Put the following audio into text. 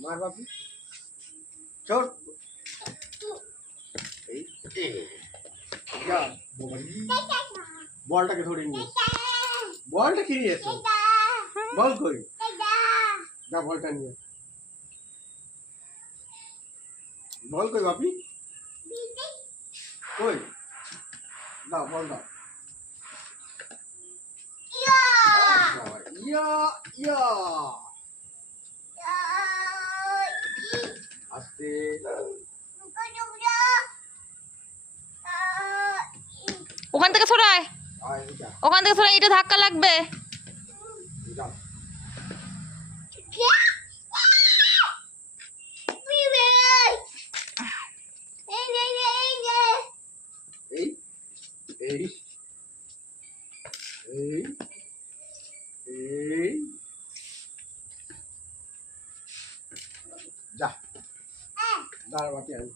মার বাপি চোর এই যা বলটাকে ধরে নিয়ে বলটা কি নিয়ে এসো বল কই যা বলটা নিয়ে বল কই বাপি কই দাও বল দাও ইয়া ইয়া আস্তে ওখান থেকে সরায় ওখান থেকে সরাই, এটা ধাক্কা লাগবে। এই এই এই যা দাঁড়া বাপি আমি